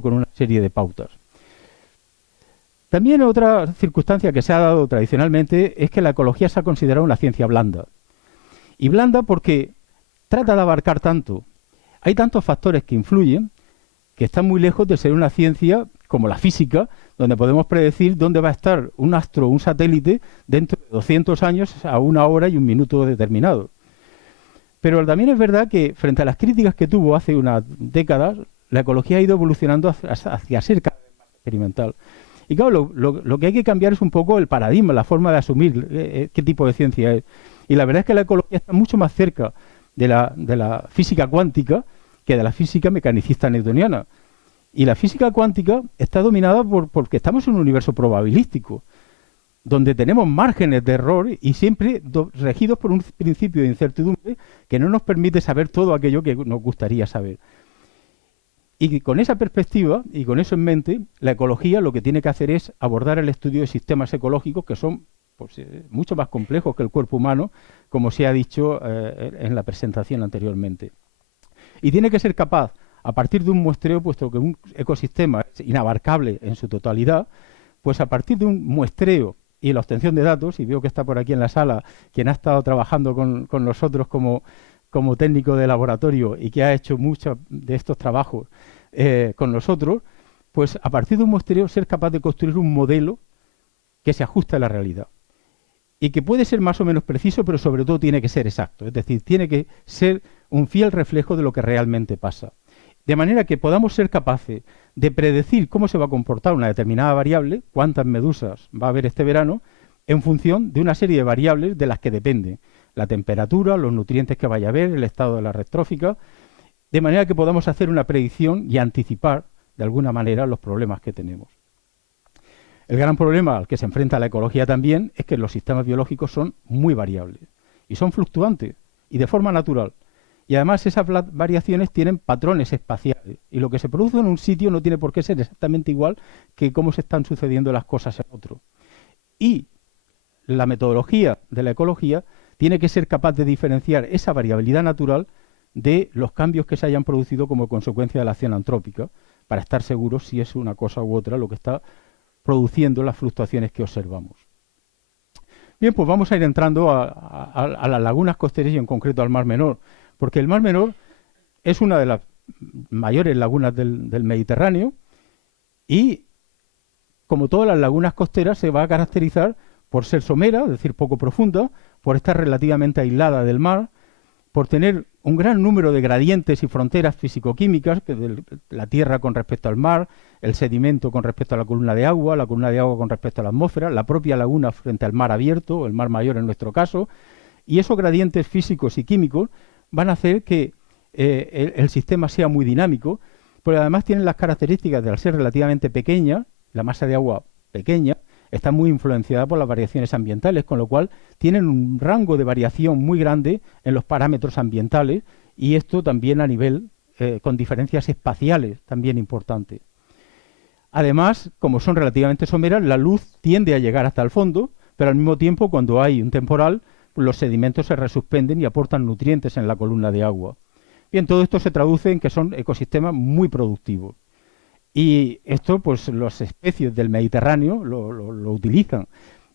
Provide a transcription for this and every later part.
con una serie de pautas. También otra circunstancia que se ha dado tradicionalmente es que la ecología se ha considerado una ciencia blanda. Y blanda porque trata de abarcar tanto. Hay tantos factores que influyen que están muy lejos de ser una ciencia como la física, donde podemos predecir dónde va a estar un astro o un satélite dentro de 200 años a una hora y un minuto determinado. Pero también es verdad que frente a las críticas que tuvo hace unas décadas, la ecología ha ido evolucionando hacia ser cada vez más experimental. Y claro, lo que hay que cambiar es un poco el paradigma, la forma de asumir qué tipo de ciencia es. Y la verdad es que la ecología está mucho más cerca de la física cuántica que de la física mecanicista newtoniana. Y la física cuántica está dominada porque estamos en un universo probabilístico, donde tenemos márgenes de error y siempre regidos por un principio de incertidumbre que no nos permite saber todo aquello que nos gustaría saber. Y con esa perspectiva y con eso en mente, la ecología lo que tiene que hacer es abordar el estudio de sistemas ecológicos que son pues, mucho más complejos que el cuerpo humano, como se ha dicho en la presentación anteriormente. Y tiene que ser capaz, a partir de un muestreo, puesto que un ecosistema es inabarcable en su totalidad, pues a partir de un muestreo y la obtención de datos, y veo que está por aquí en la sala quien ha estado trabajando con nosotros como técnico de laboratorio y que ha hecho muchos de estos trabajos con nosotros, pues a partir de un muestreo ser capaz de construir un modelo que se ajuste a la realidad y que puede ser más o menos preciso, pero sobre todo tiene que ser exacto, es decir, tiene que ser un fiel reflejo de lo que realmente pasa. De manera que podamos ser capaces de predecir cómo se va a comportar una determinada variable, cuántas medusas va a haber este verano, en función de una serie de variables de las que depende la temperatura, los nutrientes que vaya a haber, el estado de la red trófica, de manera que podamos hacer una predicción y anticipar, de alguna manera, los problemas que tenemos. El gran problema al que se enfrenta la ecología también es que los sistemas biológicos son muy variables y son fluctuantes y de forma natural. Y además esas variaciones tienen patrones espaciales y lo que se produce en un sitio no tiene por qué ser exactamente igual que cómo se están sucediendo las cosas en otro. Y la metodología de la ecología tiene que ser capaz de diferenciar esa variabilidad natural de los cambios que se hayan producido como consecuencia de la acción antrópica, para estar seguros si es una cosa u otra lo que está produciendo las fluctuaciones que observamos. Bien, pues vamos a ir entrando a las lagunas costeras y en concreto al Mar Menor, porque el Mar Menor es una de las mayores lagunas del Mediterráneo y, como todas las lagunas costeras, se va a caracterizar por ser somera, es decir, poco profunda, por estar relativamente aislada del mar, por tener un gran número de gradientes y fronteras físico-químicas, que de la tierra con respecto al mar, el sedimento con respecto a la columna de agua con respecto a la atmósfera, la propia laguna frente al mar abierto, o el mar mayor en nuestro caso, y esos gradientes físicos y químicos van a hacer que el sistema sea muy dinámico, pero además tienen las características de al ser relativamente pequeña, la masa de agua pequeña, está muy influenciada por las variaciones ambientales, con lo cual tienen un rango de variación muy grande en los parámetros ambientales y esto también a nivel con diferencias espaciales también importantes. Además, como son relativamente someras, la luz tiende a llegar hasta el fondo, pero al mismo tiempo cuando hay un temporal, los sedimentos se resuspenden y aportan nutrientes en la columna de agua. Bien, todo esto se traduce en que son ecosistemas muy productivos. Y esto, pues las especies del Mediterráneo lo utilizan.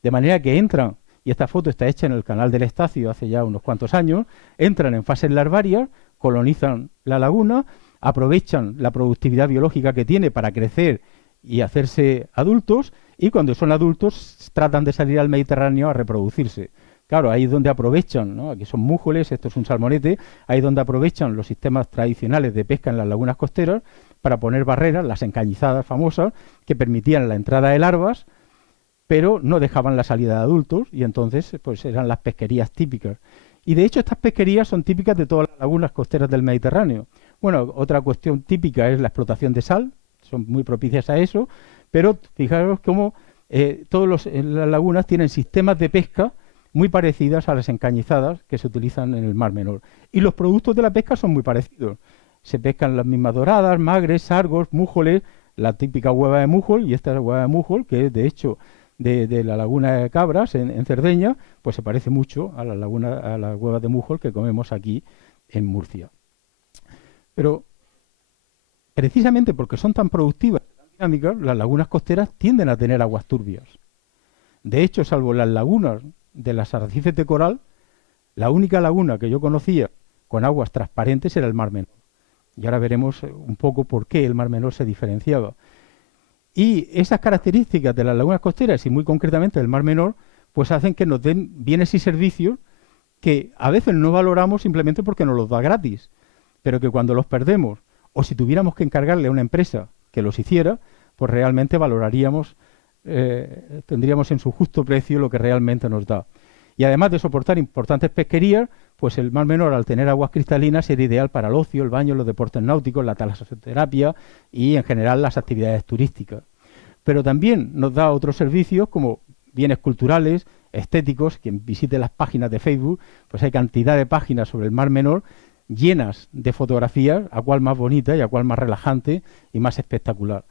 De manera que entran, y esta foto está hecha en el canal del Estacio hace ya unos cuantos años, entran en fases larvarias, colonizan la laguna, aprovechan la productividad biológica que tiene para crecer y hacerse adultos, y cuando son adultos tratan de salir al Mediterráneo a reproducirse. Claro, ahí es donde aprovechan, ¿no? Aquí son mújules, esto es un salmonete, ahí es donde aprovechan los sistemas tradicionales de pesca en las lagunas costeras para poner barreras, las encañizadas famosas, que permitían la entrada de larvas, pero no dejaban la salida de adultos, y entonces pues eran las pesquerías típicas. Y de hecho estas pesquerías son típicas de todas las lagunas costeras del Mediterráneo. Bueno, otra cuestión típica es la explotación de sal, son muy propicias a eso, pero fijaros cómo las lagunas tienen sistemas de pesca muy parecidas a las encañizadas que se utilizan en el Mar Menor. Y los productos de la pesca son muy parecidos. Se pescan las mismas doradas, magres, sargos, mújoles, la típica hueva de mújol, y esta hueva de mújol, que es de hecho de la laguna de Cabras, en Cerdeña, pues se parece mucho a las huevas de mújol que comemos aquí en Murcia. Pero precisamente porque son tan productivas y tan dinámicas, las lagunas costeras tienden a tener aguas turbias. De hecho, salvo las lagunas de las arrecifes de coral, la única laguna que yo conocía con aguas transparentes era el Mar Menor. Y ahora veremos un poco por qué el Mar Menor se diferenciaba. Y esas características de las lagunas costeras y muy concretamente del Mar Menor, pues hacen que nos den bienes y servicios que a veces no valoramos simplemente porque nos los da gratis, pero que cuando los perdemos o si tuviéramos que encargarle a una empresa que los hiciera, pues realmente valoraríamos, tendríamos en su justo precio lo que realmente nos da. Y además de soportar importantes pesquerías, pues el Mar Menor, al tener aguas cristalinas, era ideal para el ocio, el baño, los deportes náuticos, la talasoterapia y, en general, las actividades turísticas. Pero también nos da otros servicios como bienes culturales, estéticos. Quien visite las páginas de Facebook, pues hay cantidad de páginas sobre el Mar Menor llenas de fotografías, a cual más bonita y a cual más relajante y más espectacular.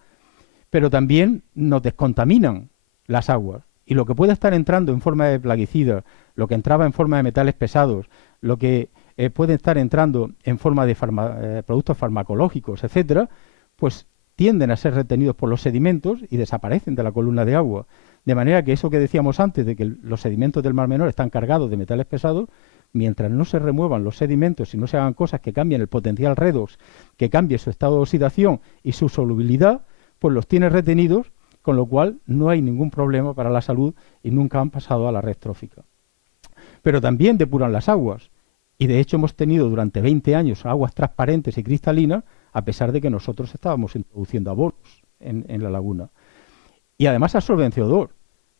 Pero también nos descontaminan las aguas. Y lo que puede estar entrando en forma de plaguicidas, lo que entraba en forma de metales pesados, lo que puede estar entrando en forma de productos farmacológicos, etcétera, pues tienden a ser retenidos por los sedimentos y desaparecen de la columna de agua. De manera que eso que decíamos antes, de que los sedimentos del Mar Menor están cargados de metales pesados, mientras no se remuevan los sedimentos y no se hagan cosas que cambien el potencial redox, que cambie su estado de oxidación y su solubilidad, pues los tiene retenidos, con lo cual no hay ningún problema para la salud y nunca han pasado a la red trófica. Pero también depuran las aguas. Y de hecho hemos tenido durante 20 años aguas transparentes y cristalinas, a pesar de que nosotros estábamos introduciendo abonos en la laguna. Y además absorben CO2.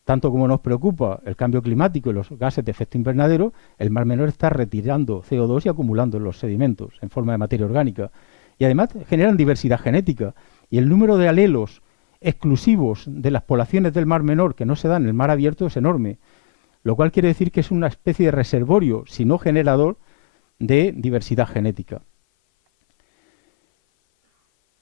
Tanto como nos preocupa el cambio climático y los gases de efecto invernadero, el Mar Menor está retirando CO2 y acumulando en los sedimentos en forma de materia orgánica. Y además generan diversidad genética. Y el número de alelos exclusivos de las poblaciones del Mar Menor que no se dan en el mar abierto es enorme. Lo cual quiere decir que es una especie de reservorio, si no generador, de diversidad genética.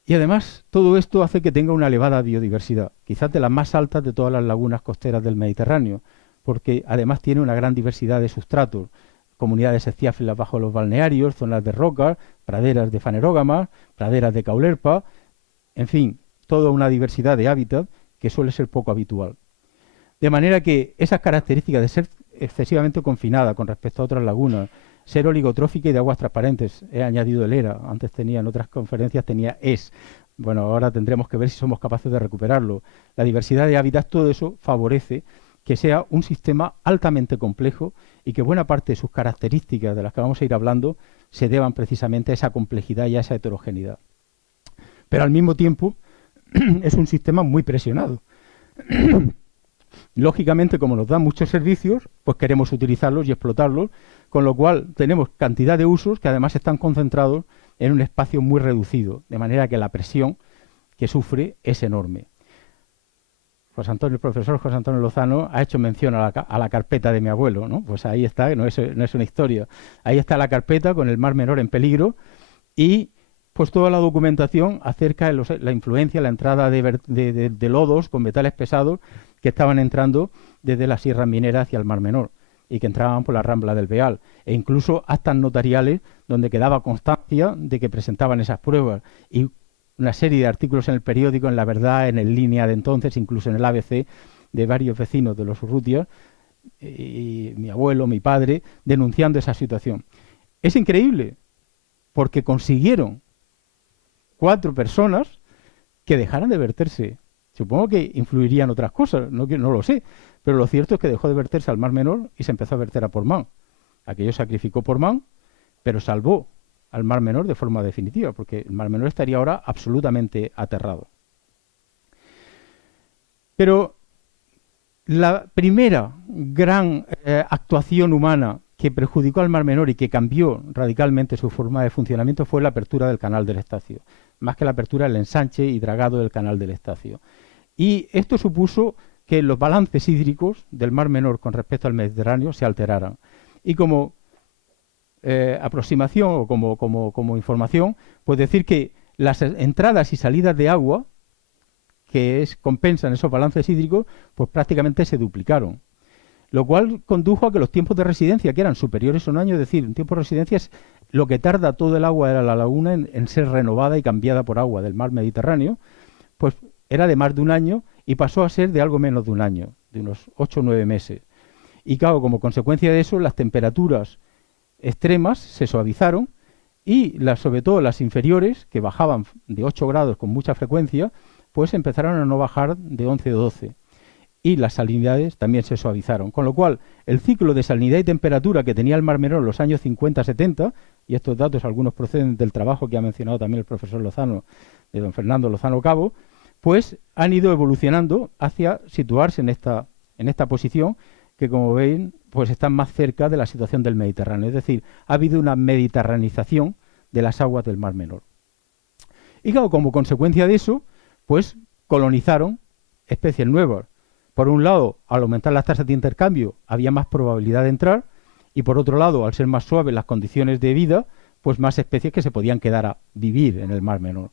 Y además todo esto hace que tenga una elevada biodiversidad, quizás de las más altas de todas las lagunas costeras del Mediterráneo, porque además tiene una gran diversidad de sustratos, comunidades esciáfilas bajo los balnearios, zonas de rocas, praderas de fanerógamas, praderas de caulerpa, en fin, toda una diversidad de hábitat que suele ser poco habitual. De manera que esas características de ser excesivamente confinada con respecto a otras lagunas, ser oligotrófica y de aguas transparentes, he añadido el ERA, antes tenía en otras conferencias tenía ES, bueno, ahora tendremos que ver si somos capaces de recuperarlo. La diversidad de hábitats, todo eso favorece que sea un sistema altamente complejo y que buena parte de sus características, de las que vamos a ir hablando, se deban precisamente a esa complejidad y a esa heterogeneidad. Pero al mismo tiempo es un sistema muy presionado. Lógicamente, como nos dan muchos servicios, pues queremos utilizarlos y explotarlos, con lo cual tenemos cantidad de usos que además están concentrados en un espacio muy reducido, de manera que la presión que sufre es enorme. El profesor José Antonio Lozano ha hecho mención a la carpeta de mi abuelo, ¿no? Pues ahí está, no es una historia. Ahí está la carpeta con el Mar Menor en peligro y pues toda la documentación acerca de la influencia, la entrada de lodos con metales pesados que estaban entrando desde la Sierra Minera hacia el Mar Menor y que entraban por la Rambla del Beal, e incluso actas notariales donde quedaba constancia de que presentaban esas pruebas y una serie de artículos en el periódico, en La Verdad, en el Línea de entonces, incluso en el ABC, de varios vecinos de los Urrutias, y mi abuelo, mi padre, denunciando esa situación. Es increíble, porque consiguieron 4 personas que dejaran de verterse. Supongo que influirían otras cosas, no lo sé, pero lo cierto es que dejó de verterse al Mar Menor y se empezó a verter a Portmán. Aquello sacrificó Portmán, pero salvó al Mar Menor de forma definitiva, porque el Mar Menor estaría ahora absolutamente aterrado. Pero la primera gran actuación humana que perjudicó al Mar Menor y que cambió radicalmente su forma de funcionamiento fue la apertura del canal del Estacio. Más que la apertura, el ensanche y dragado del canal del Estacio. Y esto supuso que los balances hídricos del Mar Menor con respecto al Mediterráneo se alteraran. Y como aproximación o como información, pues decir que las entradas y salidas de agua que compensan esos balances hídricos, pues prácticamente se duplicaron. lo cual condujo a que los tiempos de residencia, que eran superiores a un año, es decir, un tiempo de residencia es lo que tarda todo el agua de la laguna en ser renovada y cambiada por agua del mar Mediterráneo, pues era de más de un año y pasó a ser de algo menos de un año, de unos 8 o 9 meses. Y claro, como consecuencia de eso, las temperaturas extremas se suavizaron y sobre todo las inferiores, que bajaban de 8 grados con mucha frecuencia, pues empezaron a no bajar de 11 o 12. Y las salinidades también se suavizaron. Con lo cual, el ciclo de salinidad y temperatura que tenía el Mar Menor en los años 50-70, y estos datos algunos proceden del trabajo que ha mencionado también el profesor Lozano, de don Fernando Lozano Cabo, pues han ido evolucionando hacia situarse en esta posición que, como ven, pues están más cerca de la situación del Mediterráneo. Es decir, ha habido una mediterranización de las aguas del Mar Menor. Y claro, como consecuencia de eso, pues colonizaron especies nuevas. Por un lado, al aumentar las tasas de intercambio, había más probabilidad de entrar, y por otro lado, al ser más suaves las condiciones de vida, pues más especies que se podían quedar a vivir en el Mar Menor.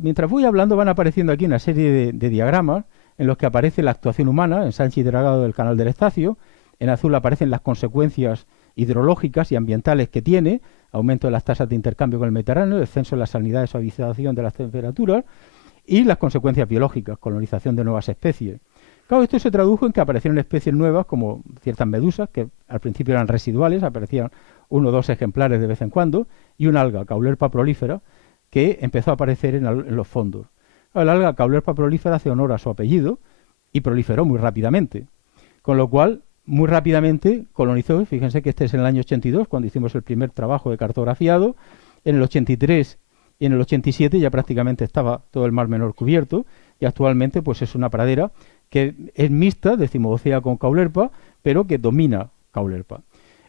Mientras voy hablando, van apareciendo aquí una serie de diagramas en los que aparece la actuación humana, en Sánchez y Dragado del Canal del Estacio. En azul aparecen las consecuencias hidrológicas y ambientales que tiene, aumento de las tasas de intercambio con el Mediterráneo, descenso de la salinidad y suavización de las temperaturas, y las consecuencias biológicas, colonización de nuevas especies. Claro, esto se tradujo en que aparecieron especies nuevas, como ciertas medusas, que al principio eran residuales, aparecían 1 o 2 ejemplares de vez en cuando, y una alga, Caulerpa prolífera, que empezó a aparecer en los fondos. El alga Caulerpa prolífera hace honor a su apellido y proliferó muy rápidamente, con lo cual muy rápidamente colonizó. Fíjense que este es en el año 82, cuando hicimos el primer trabajo de cartografiado. En el 83 y en el 87 ya prácticamente estaba todo el Mar Menor cubierto, y actualmente pues es una pradera que es mixta de Cimobocea con Caulerpa, pero que domina Caulerpa.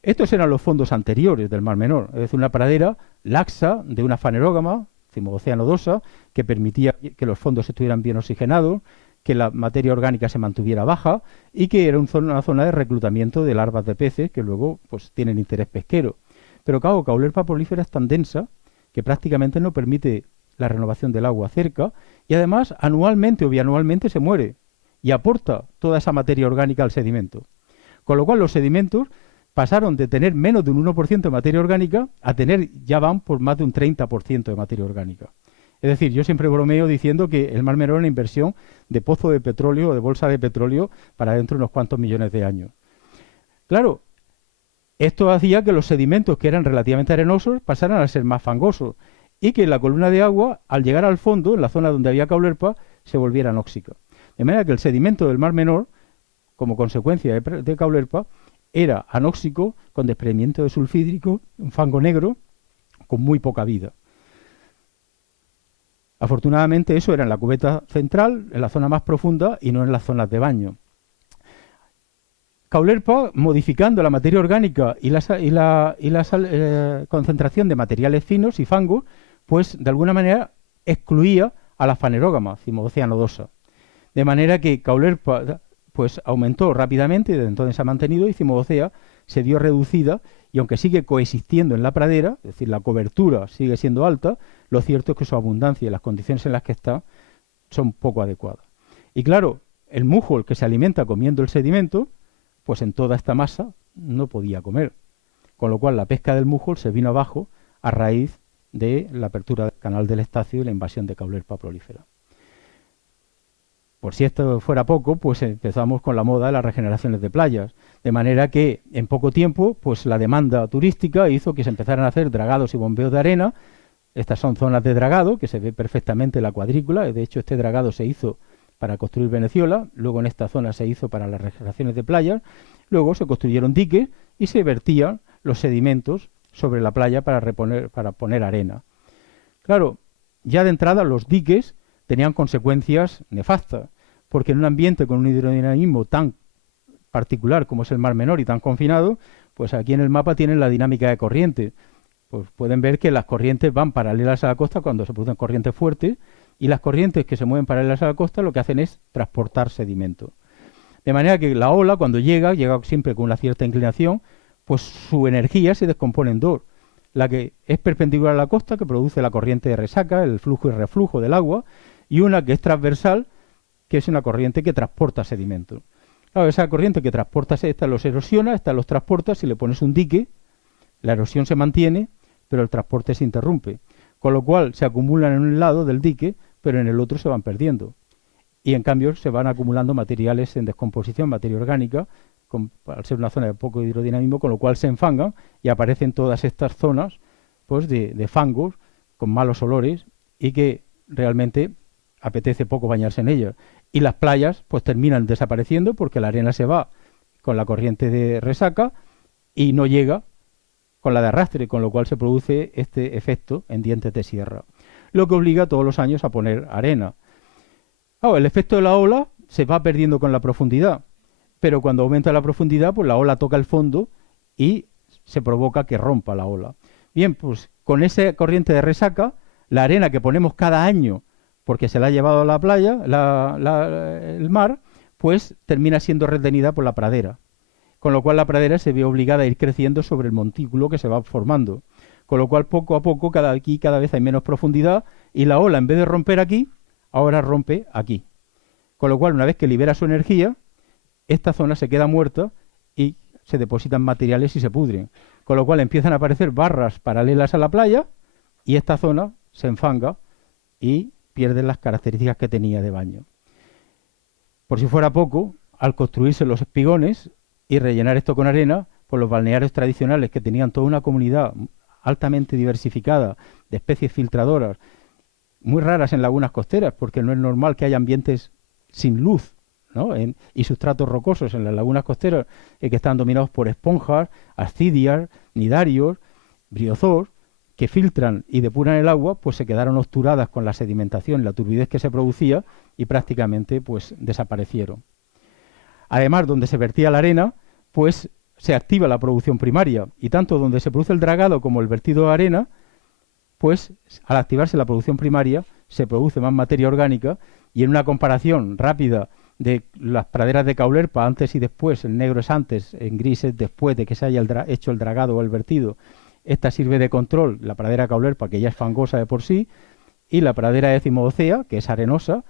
Estos eran los fondos anteriores del Mar Menor, es decir, una pradera laxa de una fanerógama, Cimobocea nodosa, que permitía que los fondos estuvieran bien oxigenados, que la materia orgánica se mantuviera baja y que era una zona de reclutamiento de larvas de peces que luego pues tienen interés pesquero. Pero claro, Caulerpa prolífera es tan densa que prácticamente no permite la renovación del agua cerca, y además anualmente o bianualmente se muere y aporta toda esa materia orgánica al sedimento. Con lo cual los sedimentos pasaron de tener menos de un 1% de materia orgánica a tener, ya van por más de un 30% de materia orgánica. Es decir, yo siempre bromeo diciendo que el Mar Menor es una inversión de pozo de petróleo o de bolsa de petróleo para dentro de unos cuantos millones de años. Claro, esto hacía que los sedimentos que eran relativamente arenosos pasaran a ser más fangosos y que la columna de agua, al llegar al fondo, en la zona donde había Caulerpa, se volviera anóxica. De manera que el sedimento del Mar Menor, como consecuencia de Caulerpa, era anóxico, con desprendimiento de sulfídrico, un fango negro, con muy poca vida. Afortunadamente eso era en la cubeta central, en la zona más profunda, y no en las zonas de baño. Caulerpa, modificando la materia orgánica y la concentración de materiales finos y fangos, pues de alguna manera excluía a la fanerógama, Cimobocea nodosa. De manera que Caulerpa pues aumentó rápidamente y desde entonces se ha mantenido, y Cimobocea se vio reducida, y aunque sigue coexistiendo en la pradera, es decir, la cobertura sigue siendo alta, lo cierto es que su abundancia y las condiciones en las que está son poco adecuadas. Y claro, el mújol que se alimenta comiendo el sedimento, pues en toda esta masa no podía comer, con lo cual la pesca del mújol se vino abajo a raíz de la apertura del canal del Estacio y la invasión de Caulerpa prolífera. Por si esto fuera poco, pues empezamos con la moda de las regeneraciones de playas, de manera que en poco tiempo pues la demanda turística hizo que se empezaran a hacer dragados y bombeos de arena. Estas son zonas de dragado, que se ve perfectamente en la cuadrícula. De hecho, este dragado se hizo para construir Veneciola, luego en esta zona se hizo para las regeneraciones de playas, luego se construyeron diques y se vertían los sedimentos sobre la playa para poner arena. Claro, ya de entrada los diques tenían consecuencias nefastas, porque en un ambiente con un hidrodinamismo tan particular como es el Mar Menor y tan confinado, pues aquí en el mapa tienen la dinámica de corriente. Pues pueden ver que las corrientes van paralelas a la costa cuando se producen corrientes fuertes, y las corrientes que se mueven paralelas a la costa lo que hacen es transportar sedimento. De manera que la ola, cuando llega siempre con una cierta inclinación, pues su energía se descompone en dos. La que es perpendicular a la costa, que produce la corriente de resaca, el flujo y reflujo del agua, y una que es transversal, que es una corriente que transporta sedimento. Claro, esa corriente que transporta esta los erosiona, esta los transporta, si le pones un dique, la erosión se mantiene, pero el transporte se interrumpe. Con lo cual se acumulan en un lado del dique, pero en el otro se van perdiendo. Y en cambio se van acumulando materiales en descomposición, materia orgánica, al ser una zona de poco hidrodinamismo, con lo cual se enfangan y aparecen todas estas zonas pues de fangos con malos olores y que realmente apetece poco bañarse en ellas. Y las playas pues terminan desapareciendo porque la arena se va con la corriente de resaca y no llega con la de arrastre, con lo cual se produce este efecto en dientes de sierra, lo que obliga todos los años a poner arena. El efecto de la ola se va perdiendo con la profundidad, pero cuando aumenta la profundidad, pues la ola toca el fondo y se provoca que rompa la ola. Bien, pues con esa corriente de resaca, la arena que ponemos cada año, porque se la ha llevado a la playa, el mar, pues termina siendo retenida por la pradera. Con lo cual la pradera se ve obligada a ir creciendo sobre el montículo que se va formando. Con lo cual poco a poco cada vez hay menos profundidad y la ola en vez de romper aquí, ahora rompe aquí. Con lo cual una vez que libera su energía, esta zona se queda muerta y se depositan materiales y se pudren. Con lo cual empiezan a aparecer barras paralelas a la playa y esta zona se enfanga y pierde las características que tenía de baño. Por si fuera poco, al construirse los espigones y rellenar esto con arena, pues los balnearios tradicionales que tenían toda una comunidad altamente diversificada de especies filtradoras, muy raras en lagunas costeras, porque no es normal que haya ambientes sin luz, ¿no? Y sustratos rocosos en las lagunas costeras que están dominados por esponjas, ascidias, nidarios, briozoos, que filtran y depuran el agua, pues se quedaron obturadas con la sedimentación, la turbidez que se producía y prácticamente pues desaparecieron. Además, donde se vertía la arena, pues se activa la producción primaria y tanto donde se produce el dragado como el vertido de arena, pues al activarse la producción primaria se produce más materia orgánica y en una comparación rápida de las praderas de Caulerpa antes y después, el negro es antes, en gris es después de que se haya hecho el dragado o el vertido, esta sirve de control, la pradera Caulerpa, que ya es fangosa de por sí, y la pradera decimodocea, que es arenosa,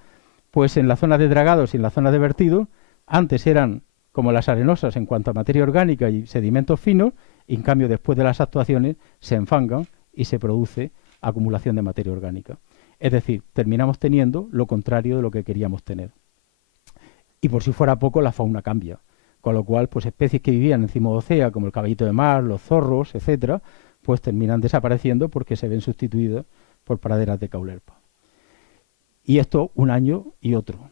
pues en la zona de dragados y en la zona de vertido, antes eran como las arenosas en cuanto a materia orgánica y sedimentos finos, y en cambio después de las actuaciones se enfangan y se produce acumulación de materia orgánica. Es decir, terminamos teniendo lo contrario de lo que queríamos tener. Y por si fuera poco, la fauna cambia. Con lo cual, pues especies que vivían en Cimodocea, como el caballito de mar, los zorros, etcétera, pues terminan desapareciendo porque se ven sustituidas por praderas de Caulerpa. Y esto un año y otro.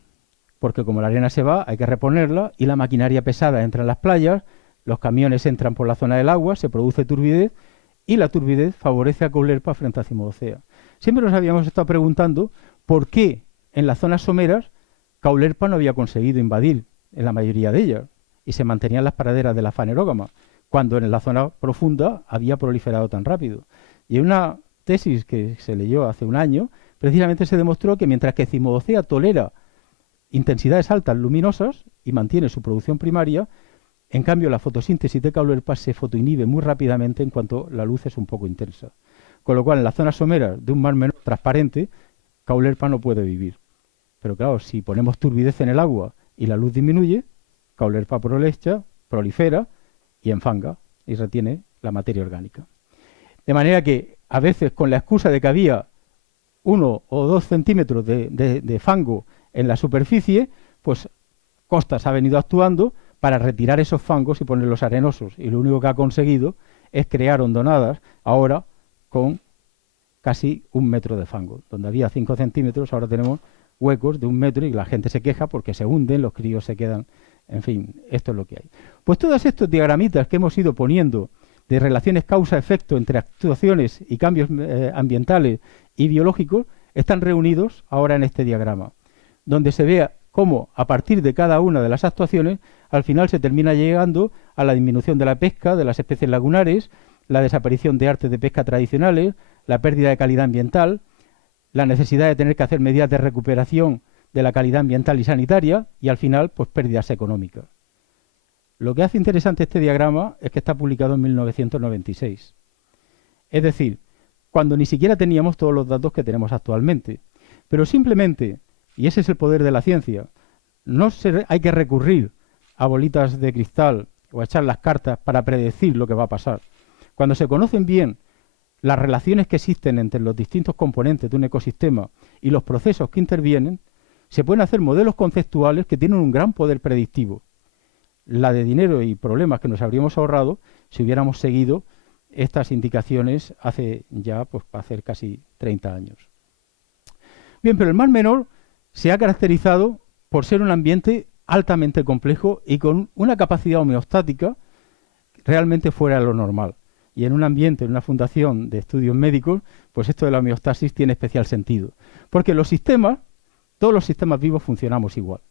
Porque como la arena se va, hay que reponerla y la maquinaria pesada entra en las playas, los camiones entran por la zona del agua, se produce turbidez y la turbidez favorece a Caulerpa frente a Cimodocea. Siempre nos habíamos estado preguntando por qué en las zonas someras Caulerpa no había conseguido invadir en la mayoría de ellas y se mantenían las praderas de la fanerógama, cuando en la zona profunda había proliferado tan rápido. Y en una tesis que se leyó hace un año, precisamente se demostró que mientras que Cimodocea tolera intensidades altas luminosas y mantiene su producción primaria, en cambio la fotosíntesis de Caulerpa se fotoinhibe muy rápidamente en cuanto la luz es un poco intensa. Con lo cual en las zonas someras de un mar menor transparente, Caulerpa no puede vivir. Pero claro, si ponemos turbidez en el agua y la luz disminuye, Caulerpa prolifera y enfanga y retiene la materia orgánica. De manera que a veces con la excusa de que había 1 o 2 centímetros de fango en la superficie, pues Costas ha venido actuando para retirar esos fangos y ponerlos arenosos. Y lo único que ha conseguido es crear hondonadas ahora con casi 1 metro de fango. Donde había 5 centímetros, ahora tenemos huecos de 1 metro y la gente se queja porque se hunden, los críos se quedan. En fin, esto es lo que hay. Pues todos estos diagramitas que hemos ido poniendo de relaciones causa-efecto entre actuaciones y cambios ambientales y biológicos están reunidos ahora en este diagrama, donde se vea cómo a partir de cada una de las actuaciones al final se termina llegando a la disminución de la pesca, de las especies lagunares, la desaparición de artes de pesca tradicionales, la pérdida de calidad ambiental, la necesidad de tener que hacer medidas de recuperación de la calidad ambiental y sanitaria y al final pues pérdidas económicas. Lo que hace interesante este diagrama es que está publicado en 1996. Es decir, cuando ni siquiera teníamos todos los datos que tenemos actualmente. Pero simplemente, y ese es el poder de la ciencia, no hay que recurrir a bolitas de cristal o a echar las cartas para predecir lo que va a pasar. Cuando se conocen bien las relaciones que existen entre los distintos componentes de un ecosistema y los procesos que intervienen, se pueden hacer modelos conceptuales que tienen un gran poder predictivo. La de dinero y problemas que nos habríamos ahorrado si hubiéramos seguido estas indicaciones hace ya, pues, hace casi 30 años. Bien, pero el Mar Menor se ha caracterizado por ser un ambiente altamente complejo y con una capacidad homeostática realmente fuera de lo normal. Y en un ambiente, en una fundación de estudios médicos, pues esto de la homeostasis tiene especial sentido. Porque los sistemas, todos los sistemas vivos funcionamos igual.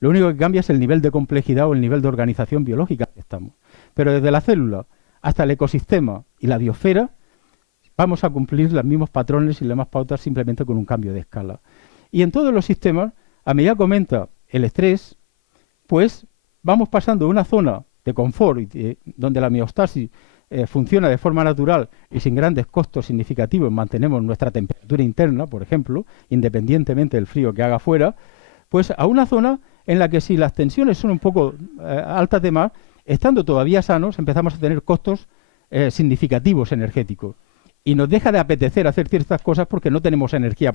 Lo único que cambia es el nivel de complejidad o el nivel de organización biológica que estamos. Pero desde la célula hasta el ecosistema y la biosfera, vamos a cumplir los mismos patrones y las mismas pautas simplemente con un cambio de escala. Y en todos los sistemas, a medida que aumenta el estrés, pues vamos pasando de una zona de confort donde la homeostasis funciona de forma natural y sin grandes costos significativos, mantenemos nuestra temperatura interna, por ejemplo, independientemente del frío que haga afuera, pues a una zona en la que si las tensiones son un poco altas de mar, estando todavía sanos, empezamos a tener costos significativos energéticos. Y nos deja de apetecer hacer ciertas cosas porque no tenemos energía.